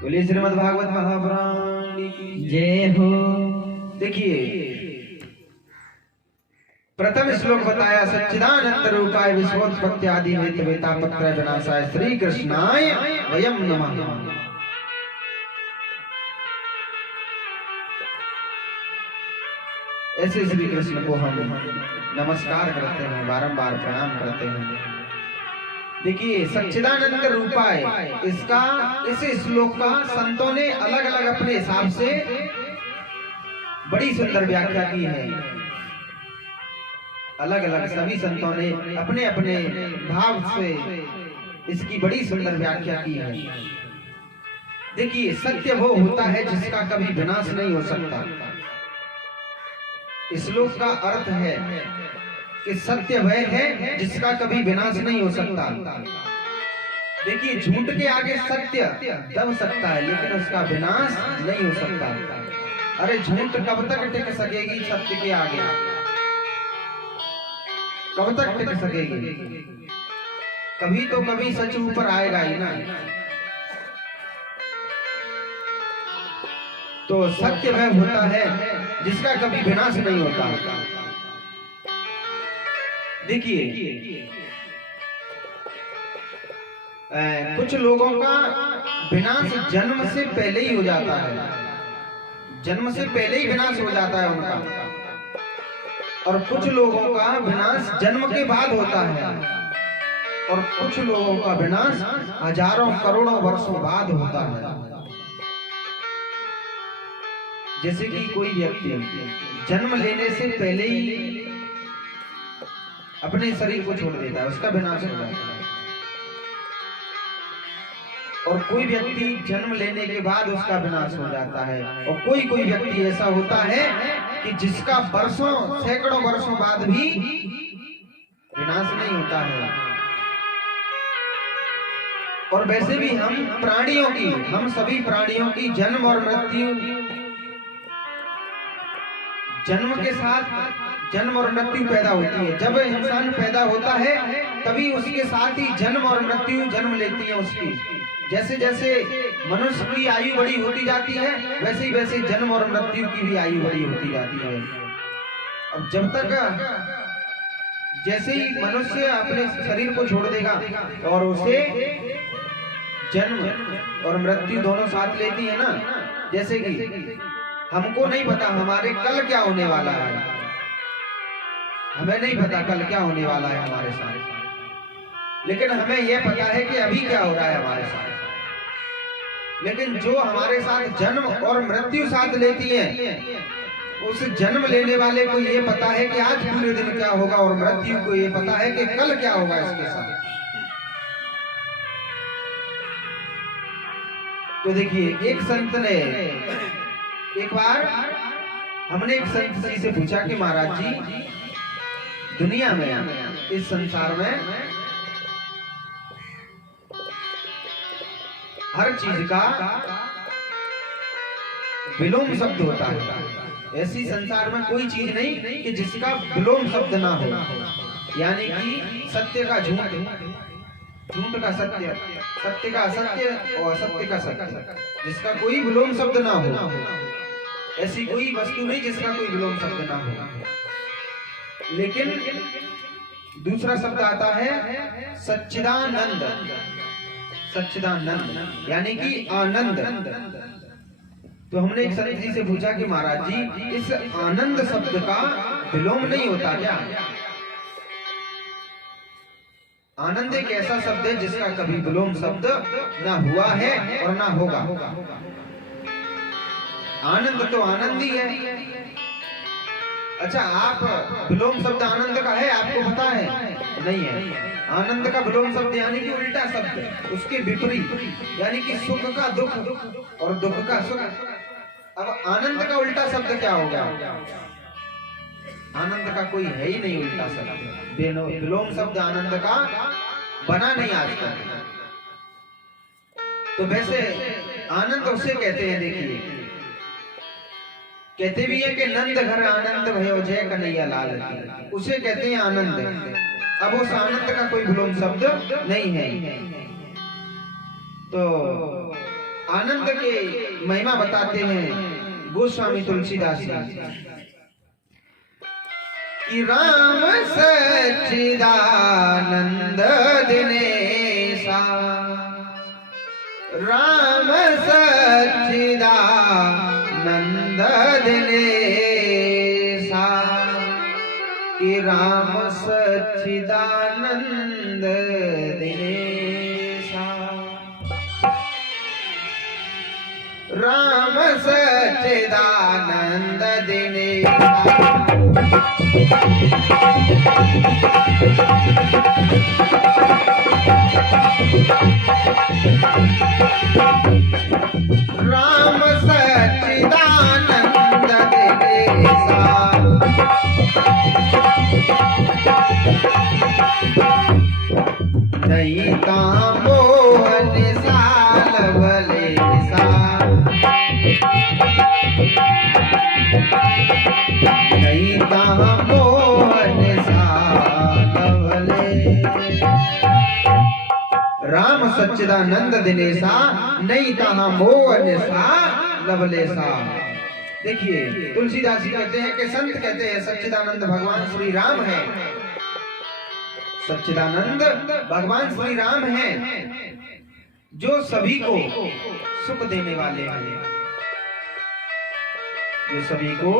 बोलिए श्रीमद् भागवत महापुराण की जय हो। देखिए प्रथम श्लोक बताया सच्चिदानंद रूपाय विश्वोत्पत्ति आदि वेतापत्रय विनाशाय श्री कृष्णाय वयम नमः। ऐसे श्री कृष्ण को हम नमस्कार करते हैं, बारंबार प्रणाम करते हैं। देखिए सच्चिदानंद रूपाय, इसका इस श्लोक का संतों ने अलग अलग अपने हिसाब से बड़ी सुंदर व्याख्या की है। अलग अलग सभी संतों ने अपने अपने भाव से इसकी बड़ी सुंदर व्याख्या की है। देखिए सत्य वो होता है जिसका कभी विनाश नहीं हो सकता। इस श्लोक का अर्थ है कि सत्य वह है जिसका कभी विनाश नहीं हो सकता। देखिए झूठ के आगे सत्य दब सकता है लेकिन उसका विनाश नहीं हो सकता। अरे झूठ कब तक टिक सकेगी सत्य के आगे? कब तक टिक सकेगी? कभी तो कभी सच ऊपर आएगा ही ना। तो सत्य वह होता है जिसका कभी विनाश नहीं होता। देखिए कुछ लोगों का विनाश जन्म से पहले ही हो जाता है, जन्म से पहले ही विनाश हो जाता है उनका। और कुछ लोगों का विनाश जन्म के बाद होता है और कुछ लोगों का विनाश हजारों करोड़ों वर्षों बाद होता है। जैसे कि कोई व्यक्ति जन्म लेने से पहले ही अपने शरीर को छोड़ देता है, उसका विनाश हो जाता है। और कोई व्यक्ति जन्म लेने के बाद उसका विनाश हो जाता है। और कोई कोई व्यक्ति ऐसा होता है कि जिसका वर्षों सैकड़ों वर्षों बाद भी विनाश नहीं होता है। और वैसे भी हम सभी प्राणियों की जन्म और मृत्यु, जन्म के साथ जन्म और मृत्यु पैदा होती है। जब इंसान पैदा होता है तभी उसके साथ ही जन्म और मृत्यु जन्म लेती है उसकी। जैसे जैसे मनुष्य की आयु बड़ी होती जाती है वैसे ही वैसे जन्म और मृत्यु की भी आयु बड़ी होती जाती है। अब जब तक जैसे ही मनुष्य अपने शरीर को छोड़ देगा और उसे जन्म और मृत्यु दोनों साथ लेती है ना। जैसे कि हमको नहीं पता हमारे कल क्या होने वाला है, हमें नहीं पता कल क्या होने वाला है हमारे साथ, लेकिन हमें यह पता है कि अभी क्या हो रहा है हमारे साथ। लेकिन जो हमारे साथ जन्म और मृत्यु साथ लेती है, उस जन्म लेने वाले को ये पता है कि आज पूरे दिन क्या होगा और मृत्यु को ये पता है कि कल क्या होगा इसके साथ। तो देखिए एक संत ने, एक बार हमने एक संत जी से पूछा कि महाराज जी दुनिया में, इस संसार में हर चीज का विलोम शब्द होता है। ऐसी संसार में कोई चीज नहीं कि जिसका विलोम शब्द ना हो। यानी कि सत्य का झूठ, झूठ का सत्य, सत्य का असत्य और असत्य का सत्य, जिसका कोई विलोम शब्द ना हो। ऐसी कोई वस्तु नहीं जिसका कोई विलोम शब्द ना हो। लेकिन दूसरा शब्द आता है सच्चिदानंद। सच्चिदानंद यानी कि आनंद। तो हमने एक संत जी से पूछा कि महाराज जी इस आनंद शब्द का विलोम नहीं होता क्या? आनंद एक ऐसा शब्द है जिसका कभी विलोम शब्द ना हुआ है और ना होगा। आनंद तो आनंद ही है। अच्छा, आप विलोम शब्द आनंद का है आपको पता है? नहीं है। आनंद का विलोम शब्द यानी कि उल्टा शब्द, उसके विपरीत, यानी कि सुख का दुख और दुख का सुख। अब आनंद का उल्टा शब्द क्या होगा? आनंद का कोई है ही नहीं उल्टा शब्द। विलोम शब्द आनंद का बना नहीं आज तक। तो वैसे आनंद उसे कहते हैं। देखिए कहते भी है कि नंद घर आनंद भयो जय कन्हैया लाल की, उसे कहते हैं आनंद। अब उस आनंद का कोई विलोम शब्द नहीं है। तो आनंद के महिमा बताते हैं गोस्वामी तुलसीदास जी कि राम सच्चिदानंद दिनेशा, राम सच्चिदानंद दिनेशा, कि राम सच्चिदानंद दिनेशा, राम सच्चिदानंद दिनेशा। राम सच्चिदानंद दिनेशा, दयिता मोहन साल भलेसा, दयिता मोहन साल भलेसा। राम सच्चिदानंद दिनेशा, नहीं ताहा मोहन सा लवलेसा। देखिए तुलसीदास जी कहते हैं कि संत कहते हैं सच्चिदानंद भगवान श्री राम है, सच्चिदानंद भगवान श्री राम है जो सभी को सुख देने वाले हैं, जो सभी को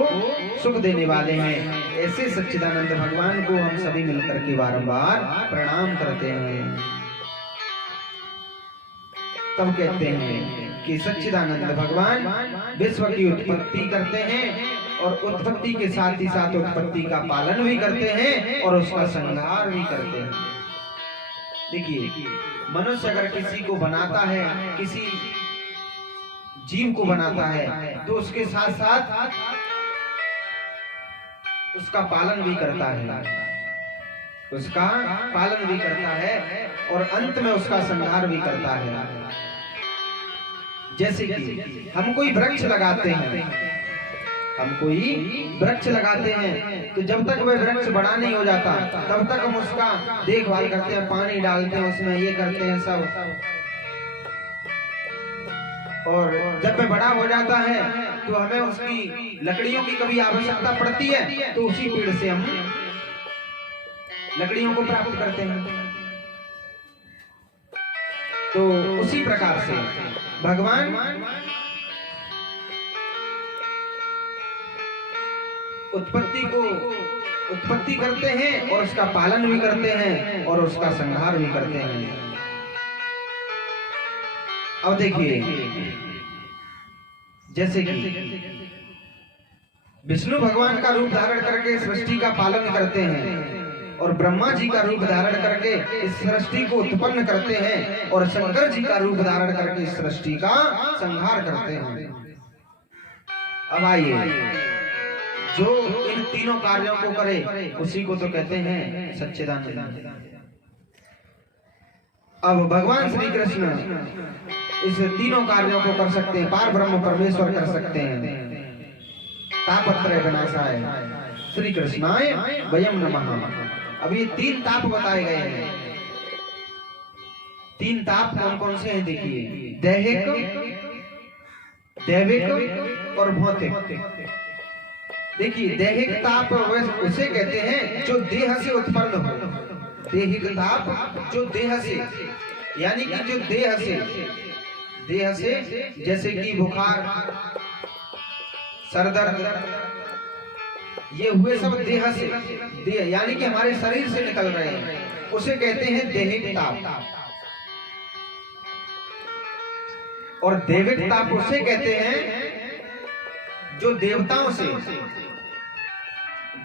सुख देने वाले हैं। ऐसे सच्चिदानंद भगवान को हम सभी मिलकर के बारंबार प्रणाम करते हैं। तब कहते हैं कि सच्चिदानंद भगवान विश्व की उत्पत्ति करते हैं और उत्पत्ति के साथ ही साथ उत्पत्ति का पालन भी करते हैं और उसका संहार भी करते हैं। देखिए मनुष्य अगर किसी को बनाता है, किसी जीव को बनाता है, तो उसके साथ साथ उसका पालन भी करता है, उसका पालन भी करता है और अंत में उसका संहार भी करता है। जैसे कि हम कोई वृक्ष लगाते हैं, हम कोई वृक्ष लगाते हैं तो जब तक वह वृक्ष बड़ा नहीं हो जाता तब तक हम उसका देखभाल करते हैं, पानी डालते हैं उसमें, ये करते हैं सब। और जब वह बड़ा हो जाता है तो हमें उसकी लकड़ियों की कभी आवश्यकता पड़ती है तो उसी पेड़ से हम लकड़ियों को प्राप्त करते हैं। तो उसी प्रकार से भगवान उत्पत्ति करते हैं और उसका पालन भी करते हैं और उसका संहार भी करते हैं। अब देखिए जैसे कि विष्णु भगवान का रूप धारण करके सृष्टि का पालन करते हैं और ब्रह्मा जी का रूप धारण करके इस सृष्टि को उत्पन्न करते हैं और शंकर जी का रूप धारण करके इस सृष्टि का संहार करते हैं। अब आइए, जो इन तीनों कार्यों को करे उसी को तो कहते हैं सच्चिदानंद। अब भगवान श्री कृष्ण इस तीनों कार्यों को कर सकते हैं, पार ब्रह्म परमेश्वर कर सकते हैं। तापत्रय विनाशाय श्री कृष्णाय वयम नमः। अब ये तीन ताप बताए गए हैं। तीन ताप कौन कौन से हैं देखिए, दैहिक, दैविक और भौतिक। देखिए दैहिक ताप उसे कहते हैं जो देह से उत्पन्न हो। दैहिक ताप जो देह से, यानी कि जो देह से जैसे कि बुखार, सरदर्द, ये हुए सब देह से, देह यानी कि हमारे शरीर से निकल रहे हैं, उसे कहते हैं दैहिक ताप। और दैविक ताप उसे कहते हैं जो देवताओं से,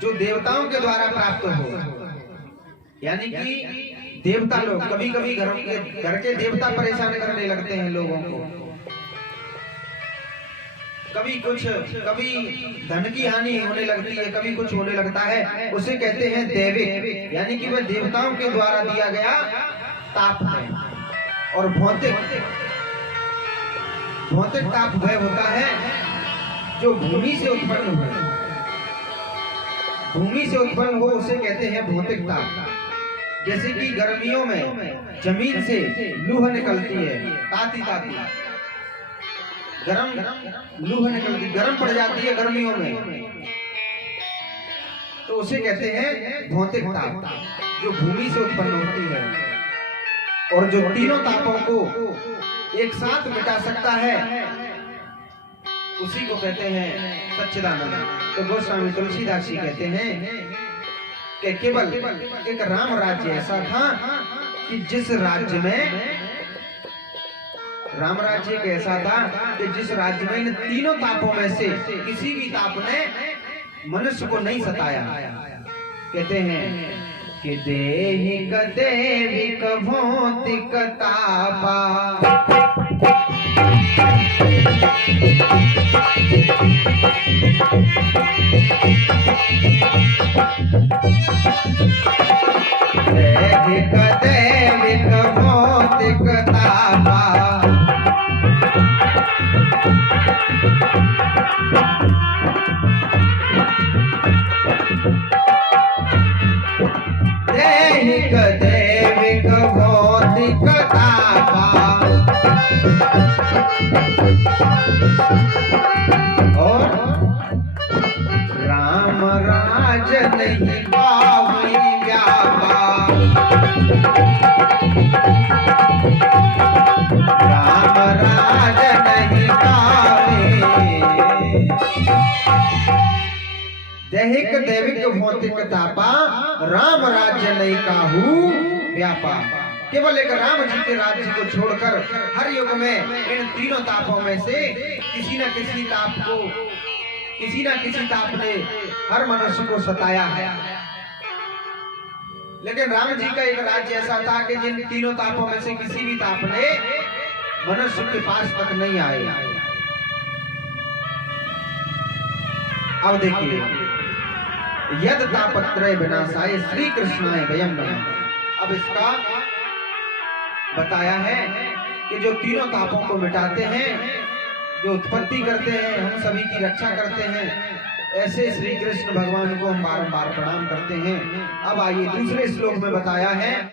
जो देवताओं के द्वारा प्राप्त हो। यानी कि देवता लोग, कभी कभी घर के देवता परेशान करने लगते हैं लोगों को, कभी धन की हानि होने लगती है, कभी कुछ होने लगता है, उसे कहते हैं दैविक, यानी कि वह देवताओं के द्वारा दिया गया ताप है। और भौतिक ताप वह होता है जो भूमि से उत्पन्न हो, भूमि से उत्पन्न हो, उसे कहते हैं भौतिक ताप। जैसे कि गर्मियों में जमीन से लूह निकलती है, ताती ताती, गरम लू निकलती, गर्म पड़ जाती है गर्मियों में, तो उसे कहते हैं भौतिक ताप, जो भूमि से उत्पन्न होती है और जो तीनों तापों को एक साथ मिटा सकता है, उसी को कहते हैं सच्चिदानंद। तो गोस्वामी तुलसीदास जी कहते हैं कि केवल एक राम राज्य ऐसा था कि जिस राज्य में, राम राज्य एक ऐसा था कि जिस राज्य में इन तीनों तापों में से किसी भी ताप ने मनुष्य को नहीं सताया। कहते हैं कि देहिक देविक भौतिक तापा, देहिक देविक भौतिक तापा, देहिक देविक भौतिक तापा, और राम राज नहीं पावई व्यापा, राम राज नहीं पावे, दैहिक दैविक भौतिक तापा, राम राज्य नहीं काहू व्यापा। केवल एक राम जी के राज्य को छोड़कर हर युग में इन तीनों तापों में से किसी न किसी ताप को, किसी न किसी ताप ने हर मनुष्य को सताया है। लेकिन राम जी का एक राज्य ऐसा था कि जिन तीनों तापों में से किसी भी ताप ने मनुष्य के पास तक नहीं आए। अब देखिए, यद तापत्रय विनाशाय श्री कृष्णाय वयम नमः। अब इसका बताया है कि जो तीनों तापों को मिटाते हैं, जो उत्पत्ति करते हैं, हम सभी की रक्षा करते हैं, ऐसे श्री कृष्ण भगवान को हम बारंबार प्रणाम करते हैं। अब आइए दूसरे श्लोक में बताया है